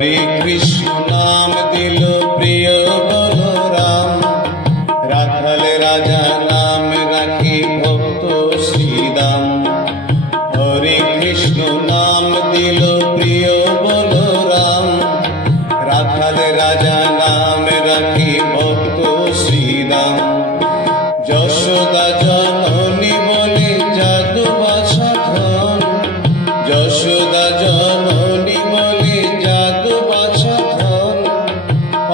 हरे कृष्ण नाम दिल प्रिय बलराम, राखाल राजा नाम राखी भक्त श्रीदाम। हरे कृष्ण नाम दिल प्रिय बलराम, राखाल राजा नाम राखी भक्त श्रीदाम। যশোদা জননী বলে জাদু বাছা ধন, যশোদা জননী বলে জাদু বাছা ধন।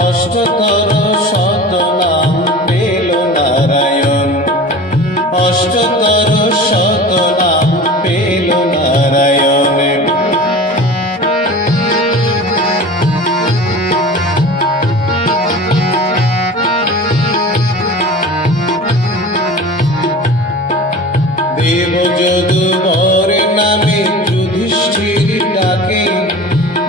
অষ্টতর শত নাম পেল নারায়ণ, অষ্টতর শত নাম পেল নারায়ণ। দেব যদুবর নামে যুধিষ্ঠির ডাকে,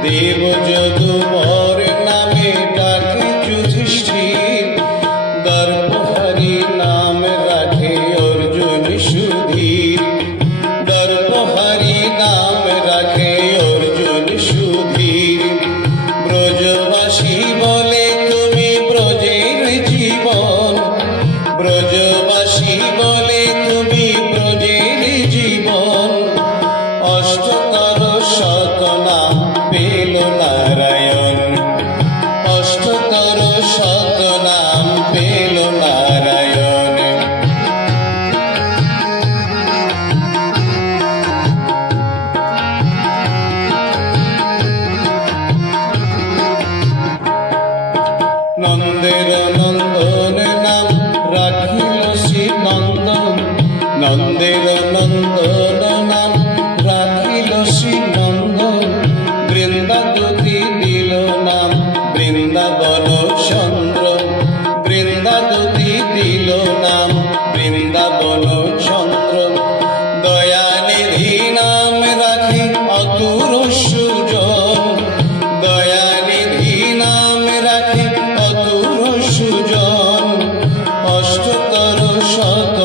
দেব যদুবর নামে ডাকে যুধিষ্ঠির। দর্পহারি নাম রাখে অর্জুন সুধীর, দর্পহারি নাম রাখে অর্জুন সুধীর। ব্রজবাসী বলে তুমি ব্রজের জীবন, ব্রজবাসী বলে তুমি ব্রজের জীবন। অষ্টতর শত নাম পেল নারায়ণ, অষ্টতর শত নাম পেল নারায়ণ। নন্দের নন্দন নাম রাখিল শ্রী নন্দন, নন্দের নন্দন নাম রাখিল শ্রী নন্দন। বৃন্দাবতী দিল নাম বৃন্দাবন চন্দ্র, বৃন্দাবতী দিল নাম বৃন্দাবন চন্দ্র। দয়ানিধি নাম রাখে অতুর সুজন, দয়ানিধি নাম রাখে অতুর সুজন। অষ্টতর শত